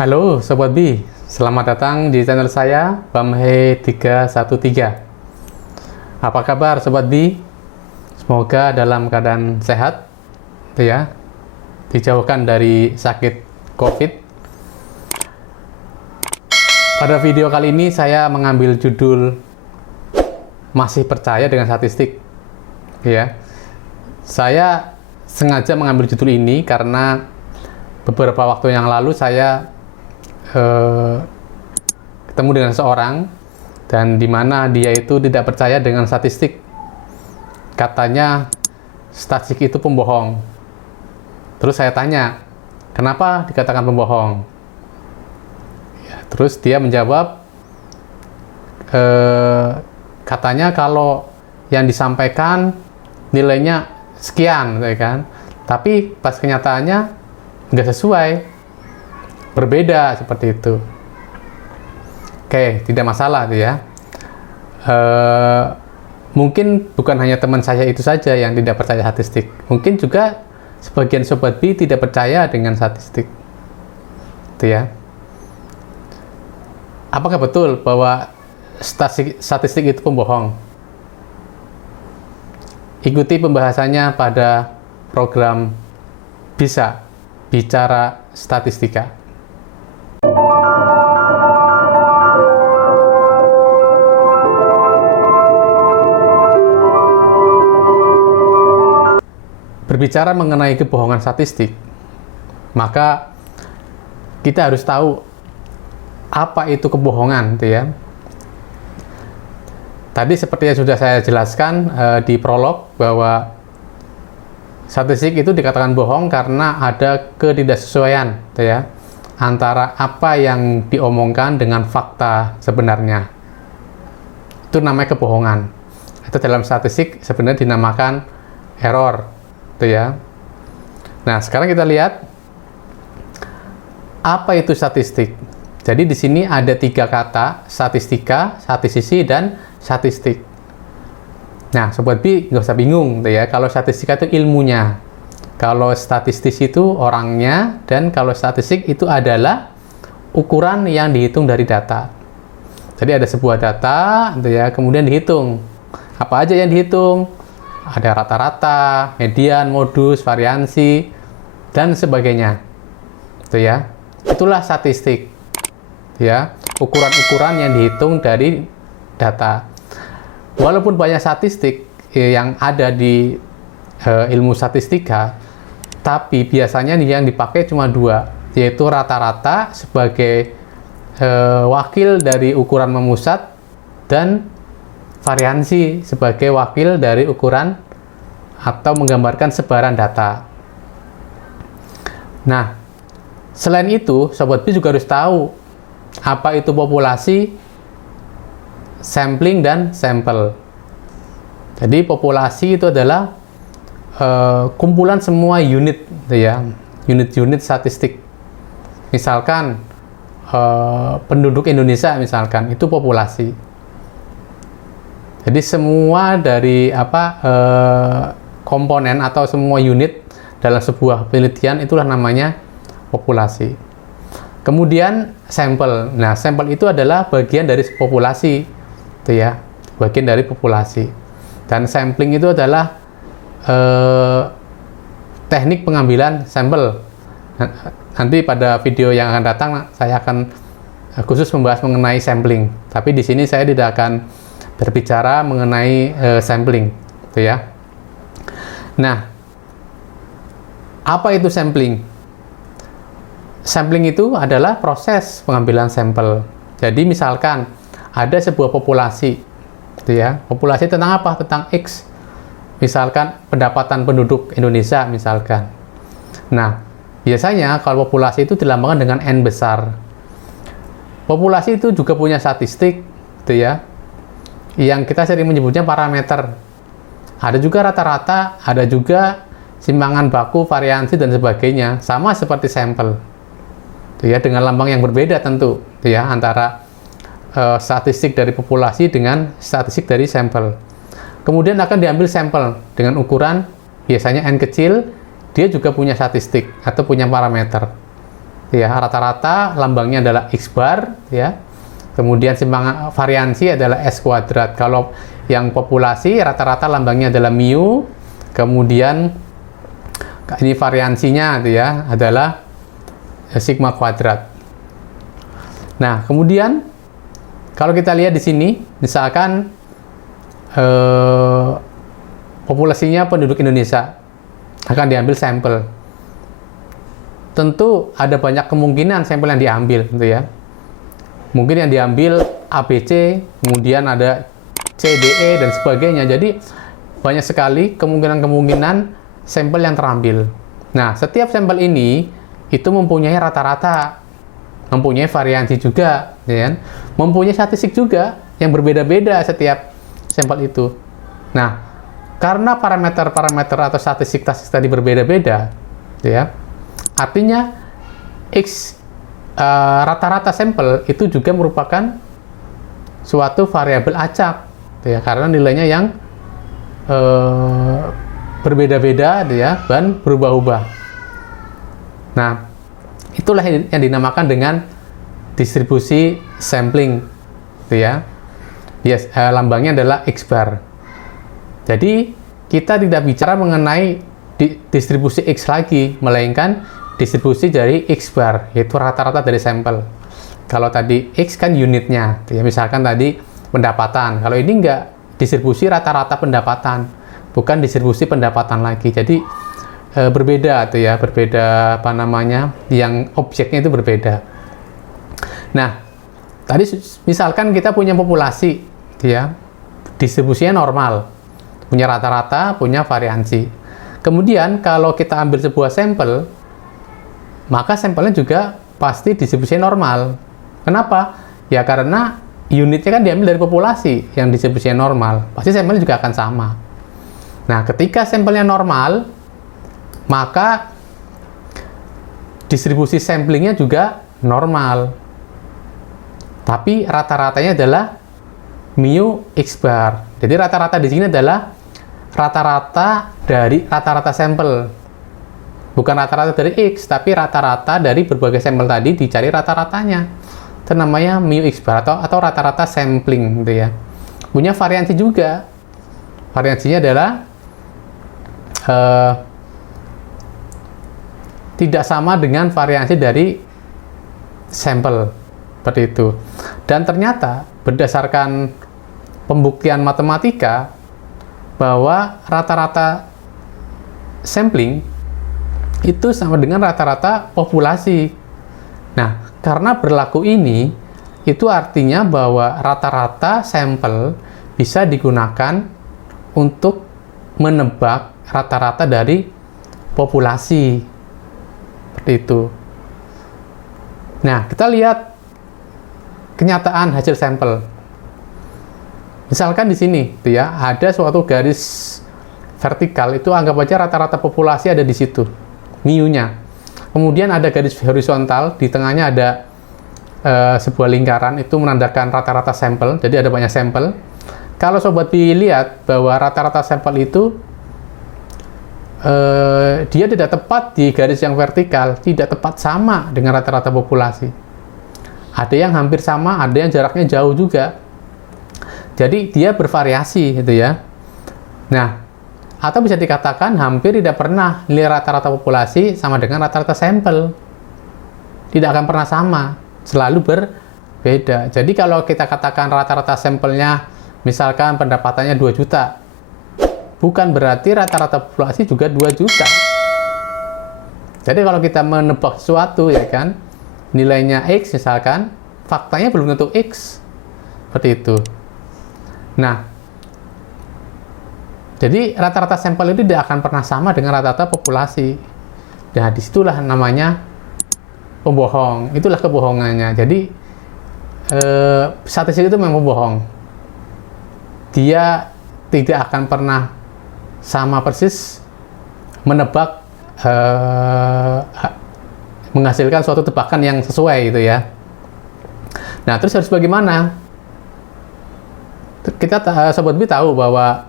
Halo Sobat Bi, selamat datang di channel saya Bamhe313. Apa kabar Sobat Bi? Semoga dalam keadaan sehat, ya, dijauhkan dari sakit COVID. Pada video kali ini saya mengambil judul masih percaya dengan statistik, ya. Saya sengaja mengambil judul ini karena beberapa waktu yang lalu saya ketemu dengan seorang dan di mana dia itu tidak percaya dengan statistik. Katanya statistik itu pembohong. Terus saya tanya, kenapa dikatakan pembohong? Ya, terus dia menjawab, katanya kalau yang disampaikan nilainya sekian, ya kan? Tapi pas kenyataannya nggak sesuai. Berbeda seperti itu. Oke, tidak masalah tuh ya. Mungkin bukan hanya teman saya itu saja yang tidak percaya statistik. Mungkin juga sebagian Sobat B tidak percaya dengan statistik. Itu ya. Apakah betul bahwa statistik itu pembohong? Ikuti pembahasannya pada program Bisa Bicara Statistika. Berbicara mengenai kebohongan statistik, maka kita harus tahu apa itu kebohongan, gitu ya. Tadi seperti yang sudah saya jelaskan di prolog bahwa statistik itu dikatakan bohong karena ada ketidaksesuaian, gitu ya, antara apa yang diomongkan dengan fakta sebenarnya. Itu namanya kebohongan. Itu dalam statistik sebenarnya dinamakan error. Ya. Nah, sekarang kita lihat apa itu statistik. Jadi di sini ada 3 kata, statistika, statistisi, dan statistik. Nah, Sobat B nggak usah bingung, ya. Kalau statistika itu ilmunya, kalau statistis itu orangnya, dan kalau statistik itu adalah ukuran yang dihitung dari data. Jadi ada sebuah data, ya, kemudian dihitung. Apa aja yang dihitung? Ada rata-rata, median, modus, variansi, dan sebagainya. Itu ya. Itulah statistik. Ya, ukuran-ukuran yang dihitung dari data. Walaupun banyak statistik yang ada di ilmu statistika, tapi biasanya yang dipakai cuma 2, yaitu rata-rata sebagai wakil dari ukuran memusat dan variansi sebagai wakil dari ukuran atau menggambarkan sebaran data. Nah, selain itu, Sobat B juga harus tahu apa itu populasi, sampling, dan sampel. Jadi populasi itu adalah kumpulan semua unit, ya, unit-unit statistik. Misalkan penduduk Indonesia, misalkan itu populasi. Jadi semua dari komponen atau semua unit dalam sebuah penelitian itulah namanya populasi. Kemudian sampel. Nah, sampel itu adalah bagian dari populasi, itu ya, bagian dari populasi. Dan sampling itu adalah teknik pengambilan sampel. Nanti pada video yang akan datang saya akan khusus membahas mengenai sampling. Tapi di sini saya tidak akan berbicara mengenai sampling, gitu ya. Nah, apa itu sampling? Sampling itu adalah proses pengambilan sampel. Jadi misalkan ada sebuah populasi, gitu ya. Populasi tentang apa? Tentang X. Misalkan pendapatan penduduk Indonesia, misalkan. Nah, biasanya kalau populasi itu dilambangkan dengan N besar. Populasi itu juga punya statistik, gitu ya, yang kita sering menyebutnya parameter. Ada juga rata-rata, ada juga simpangan baku, variansi, dan sebagainya. Sama seperti sampel. Ya, dengan lambang yang berbeda tentu, ya, antara statistik dari populasi dengan statistik dari sampel. Kemudian akan diambil sampel dengan ukuran biasanya N kecil, dia juga punya statistik atau punya parameter. ya, rata-rata lambangnya adalah X bar, ya. Kemudian simpangan variansi adalah S kuadrat. Kalau yang populasi rata-rata lambangnya adalah mu, kemudian ini variansinya ya adalah sigma kuadrat. Nah, kemudian kalau kita lihat di sini, misalkan populasinya penduduk Indonesia akan diambil sampel. Tentu ada banyak kemungkinan sampel yang diambil, gitu ya. Mungkin yang diambil ABC, kemudian ada CDE dan sebagainya. Jadi banyak sekali kemungkinan-kemungkinan sampel yang terambil. Nah, setiap sampel ini itu mempunyai rata-rata, mempunyai variansi juga, ya kan? Mempunyai statistik juga yang berbeda-beda setiap sampel itu. Nah, karena parameter-parameter atau statistik tadi berbeda-beda, ya, artinya rata-rata sampel itu juga merupakan suatu variabel acak, ya, karena nilainya yang berbeda-beda, ya, dan berubah-ubah. Nah, itulah yang dinamakan dengan distribusi sampling, ya. Yes, lambangnya adalah X bar. Jadi kita tidak bicara mengenai distribusi X lagi, melainkan distribusi dari X bar, yaitu rata-rata dari sampel. Kalau tadi X kan unitnya, ya, misalkan tadi pendapatan. Kalau ini enggak, distribusi rata-rata pendapatan, bukan distribusi pendapatan lagi. Jadi berbeda tuh ya, berbeda apa namanya, yang objeknya itu berbeda. Nah, tadi misalkan kita punya populasi, ya, distribusinya normal, punya rata-rata, punya variansi. Kemudian kalau kita ambil sebuah sampel, maka sampelnya juga pasti distribusinya normal. Kenapa? Ya karena unitnya kan diambil dari populasi yang distribusinya normal, pasti sampelnya juga akan sama. Nah, ketika sampelnya normal, maka distribusi samplingnya juga normal. Tapi rata-ratanya adalah mu X bar. Jadi rata-rata di sini adalah rata-rata dari rata-rata sampel. Bukan rata-rata dari X, tapi rata-rata dari berbagai sampel tadi dicari rata-ratanya. Itu namanya mu X bar atau rata-rata sampling, gitu ya. Punya variansi juga. Variansinya adalah tidak sama dengan variansi dari sampel, seperti itu. Dan ternyata berdasarkan pembuktian matematika bahwa rata-rata sampling itu sama dengan rata-rata populasi. Nah, karena berlaku ini, itu artinya bahwa rata-rata sampel bisa digunakan untuk menebak rata-rata dari populasi. Seperti itu. Nah, kita lihat kenyataan hasil sampel. Misalkan di sini, tuh ya, ada suatu garis vertikal, itu anggap aja rata-rata populasi ada di situ, mu-nya. Kemudian ada garis horizontal, di tengahnya ada sebuah lingkaran, itu menandakan rata-rata sampel, jadi ada banyak sampel. Kalau Sobat Bi lihat bahwa rata-rata sampel itu dia tidak tepat di garis yang vertikal, tidak tepat sama dengan rata-rata populasi. Ada yang hampir sama, ada yang jaraknya jauh juga. Jadi dia bervariasi, gitu ya. Nah, atau bisa dikatakan hampir tidak pernah nilai rata-rata populasi sama dengan rata-rata sampel. Tidak akan pernah sama, selalu berbeda. Jadi kalau kita katakan rata-rata sampelnya, misalkan pendapatannya 2 juta, bukan berarti rata-rata populasi juga 2 juta. Jadi kalau kita menebak sesuatu, ya kan, nilainya X misalkan, faktanya belum tentu X. Seperti itu. Nah, jadi rata-rata sampel itu tidak akan pernah sama dengan rata-rata populasi. Nah, disitulah namanya pembohong. Itulah kebohongannya. Jadi, statistik itu memang bohong. Dia tidak akan pernah sama persis menebak, menghasilkan suatu tebakan yang sesuai, gitu ya. Nah, terus harus bagaimana? Kita, Sobat Bi tahu bahwa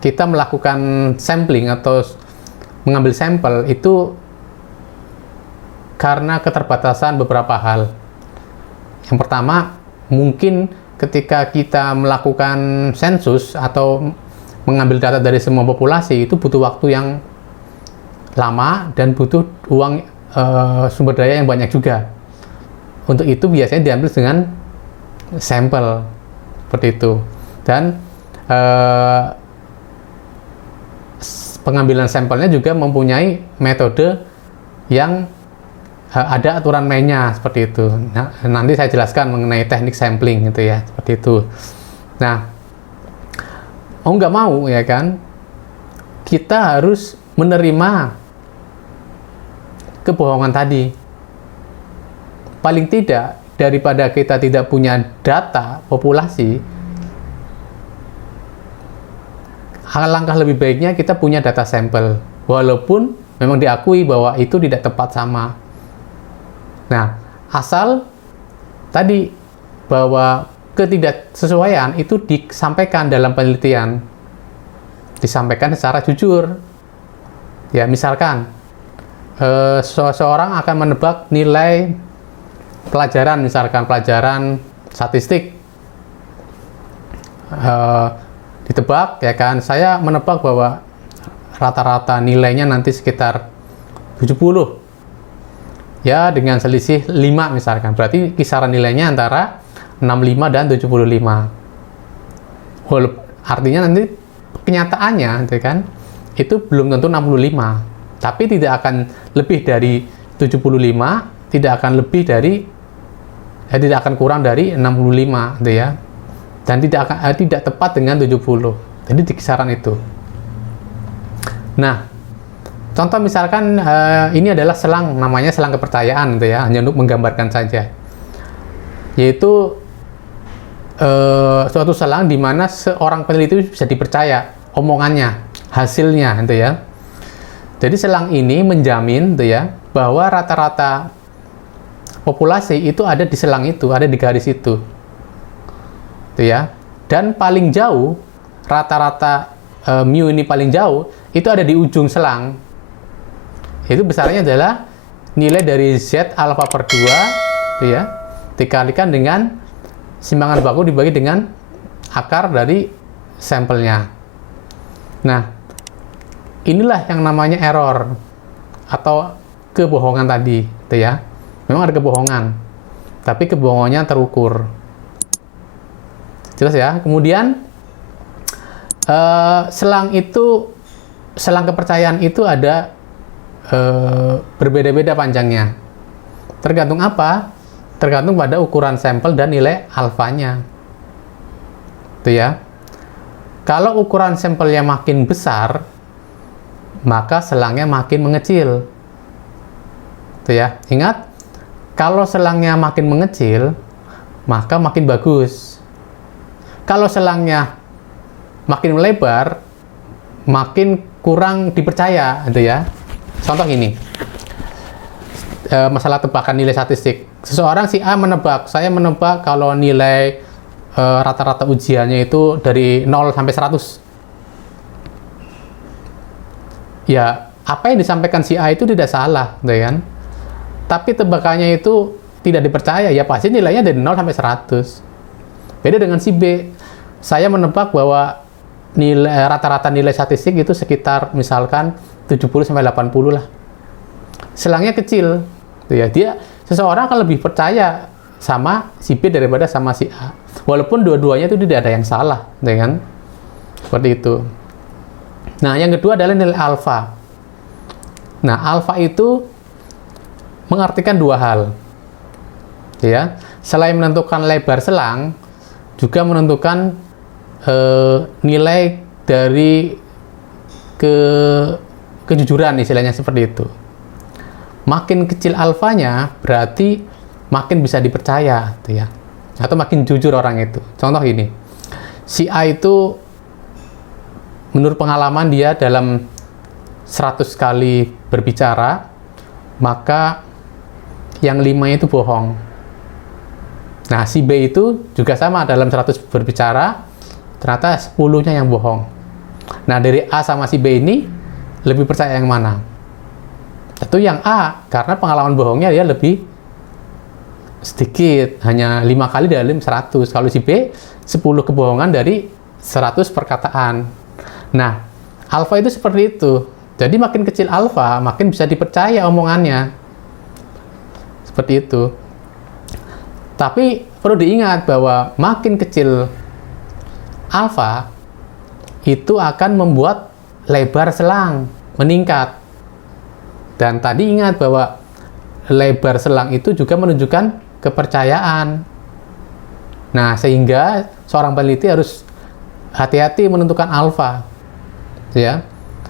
kita melakukan sampling atau mengambil sampel itu karena keterbatasan beberapa hal. Yang pertama, mungkin ketika kita melakukan sensus atau mengambil data dari semua populasi, itu butuh waktu yang lama dan butuh uang sumber daya yang banyak juga. Untuk itu biasanya diambil dengan sampel seperti itu. Dan pengambilan sampelnya juga mempunyai metode yang ada aturan mainnya seperti itu. Nah, nanti saya jelaskan mengenai teknik sampling gitu ya, seperti itu. Nah, mau nggak mau ya kan, kita harus menerima kebohongan tadi. Paling tidak, daripada kita tidak punya data populasi, alangkah lebih baiknya kita punya data sampel, walaupun memang diakui bahwa itu tidak tepat sama. Nah, asal tadi bahwa ketidaksesuaian itu disampaikan dalam penelitian, disampaikan secara jujur. Ya, misalkan seseorang akan menebak nilai pelajaran, misalkan pelajaran statistik, ditebak ya kan, saya menebak bahwa rata-rata nilainya nanti sekitar 70 ya, dengan selisih 5 misalkan, berarti kisaran nilainya antara 65 dan 75. Artinya nanti kenyataannya gitu kan, itu belum tentu 65, tapi tidak akan lebih dari 75, tidak akan lebih dari tidak akan kurang dari 65 gitu ya, dan tidak tepat dengan 70, jadi di kisaran itu. Nah, contoh misalkan ini adalah selang, namanya selang kepercayaan gitu ya, hanya untuk menggambarkan saja, yaitu suatu selang di mana seorang peneliti bisa dipercaya omongannya, hasilnya gitu ya. Jadi selang ini menjamin gitu ya, bahwa rata-rata populasi itu ada di selang itu, ada di garis itu gitu ya. Dan paling jauh, rata-rata mu ini paling jauh itu ada di ujung selang. Itu besarnya adalah nilai dari Z alpha per 2 gitu ya, dikalikan dengan simbangan baku dibagi dengan akar dari sampelnya. Nah, inilah yang namanya error atau kebohongan tadi gitu ya. Memang ada kebohongan, tapi kebohongannya terukur. Jelas ya. Kemudian selang kepercayaan itu ada berbeda-beda panjangnya. Tergantung apa? Tergantung pada ukuran sampel dan nilai alfanya. Itu ya. Kalau ukuran sampelnya makin besar, maka selangnya makin mengecil. Itu ya. Ingat, kalau selangnya makin mengecil, maka makin bagus. Kalau selangnya makin melebar, makin kurang dipercaya, gitu ya. Contoh ini, masalah tebakan nilai statistik. Seseorang si A menebak, saya menebak kalau nilai rata-rata ujiannya itu dari 0 sampai 100. Ya, apa yang disampaikan si A itu tidak salah, gitu kan? Tapi tebakannya itu tidak dipercaya, ya pasti nilainya dari 0 sampai 100. Beda dengan si B. Saya menebak bahwa rata-rata nilai statistik itu sekitar misalkan 70 sampai 80 lah. Selangnya kecil. Seseorang akan lebih percaya sama si B daripada sama si A. Walaupun dua-duanya itu tidak ada yang salah, kan? Seperti itu. Nah, yang kedua adalah nilai alfa. Nah, alfa itu mengartikan dua hal, ya. Selain menentukan lebar selang, juga menentukan nilai dari kejujuran, istilahnya seperti itu. Makin kecil alfanya, berarti makin bisa dipercaya, ya. Atau makin jujur orang itu. Contoh ini, si A itu menurut pengalaman dia dalam 100 kali berbicara, maka yang 5 itu bohong. Nah, si B itu juga sama, dalam 100 berbicara, ternyata 10-nya yang bohong. Nah, dari A sama si B ini, lebih percaya yang mana? Itu yang A, karena pengalaman bohongnya dia lebih sedikit, hanya 5 kali dalam 100. Kalau si B, 10 kebohongan dari 100 perkataan. Nah, alfa itu seperti itu. Jadi makin kecil alfa, makin bisa dipercaya omongannya. Seperti itu. Tapi perlu diingat bahwa makin kecil alfa, itu akan membuat lebar selang meningkat. Dan tadi ingat bahwa lebar selang itu juga menunjukkan kepercayaan. Nah, sehingga seorang peneliti harus hati-hati menentukan alfa. Ya.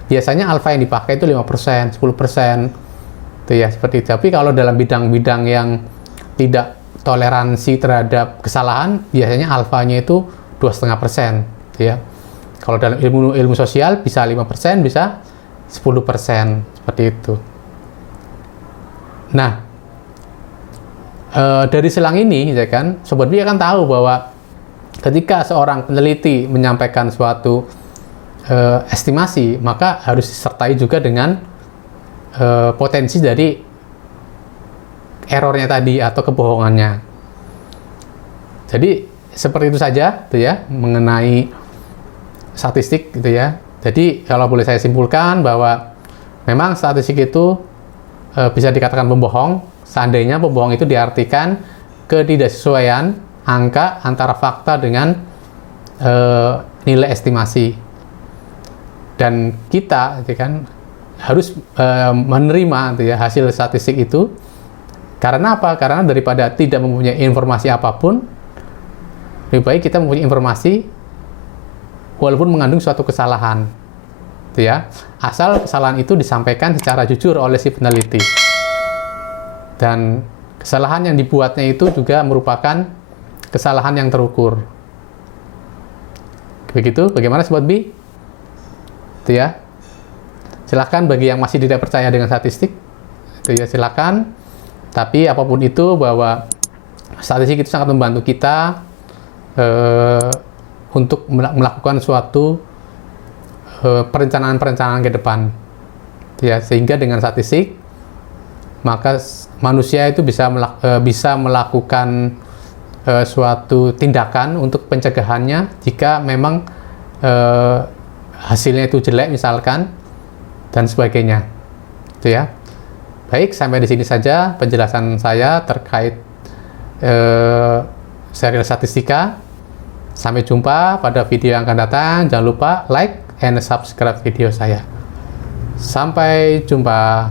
Biasanya alfa yang dipakai itu 5%, 10%. Itu ya, seperti itu. Tapi kalau dalam bidang-bidang yang tidak toleransi terhadap kesalahan, biasanya alfanya itu 2,5%, ya. Kalau dalam ilmu sosial bisa 5%, bisa 10%, seperti itu. Nah, dari selang ini, ya kan, Sobat Bi akan tahu bahwa ketika seorang peneliti menyampaikan suatu estimasi, maka harus disertai juga dengan potensi dari errornya tadi atau kebohongannya. Jadi seperti itu saja, gitu ya, mengenai statistik, gitu ya. Jadi kalau boleh saya simpulkan bahwa memang statistik itu bisa dikatakan pembohong, seandainya pembohong itu diartikan ketidaksesuaian angka antara fakta dengan nilai estimasi. Dan kita, gitu kan, harus menerima, gitu ya, hasil statistik itu. Karena apa? Karena daripada tidak mempunyai informasi apapun, lebih baik kita mempunyai informasi walaupun mengandung suatu kesalahan, gitu ya. Asal kesalahan itu disampaikan secara jujur oleh si peneliti. Dan kesalahan yang dibuatnya itu juga merupakan kesalahan yang terukur. Begitu, bagaimana Sobat Bi? Itu ya. Silakan bagi yang masih tidak percaya dengan statistik, itu ya, silakan. Tapi apapun itu, bahwa statistik itu sangat membantu kita untuk melakukan suatu perencanaan-perencanaan ke depan, ya, sehingga dengan statistik maka manusia itu bisa melakukan suatu tindakan untuk pencegahannya jika memang hasilnya itu jelek misalkan, dan sebagainya, itu ya. Baik, sampai di sini saja penjelasan saya terkait serial statistika. Sampai jumpa pada video yang akan datang. Jangan lupa like and subscribe video saya. Sampai jumpa.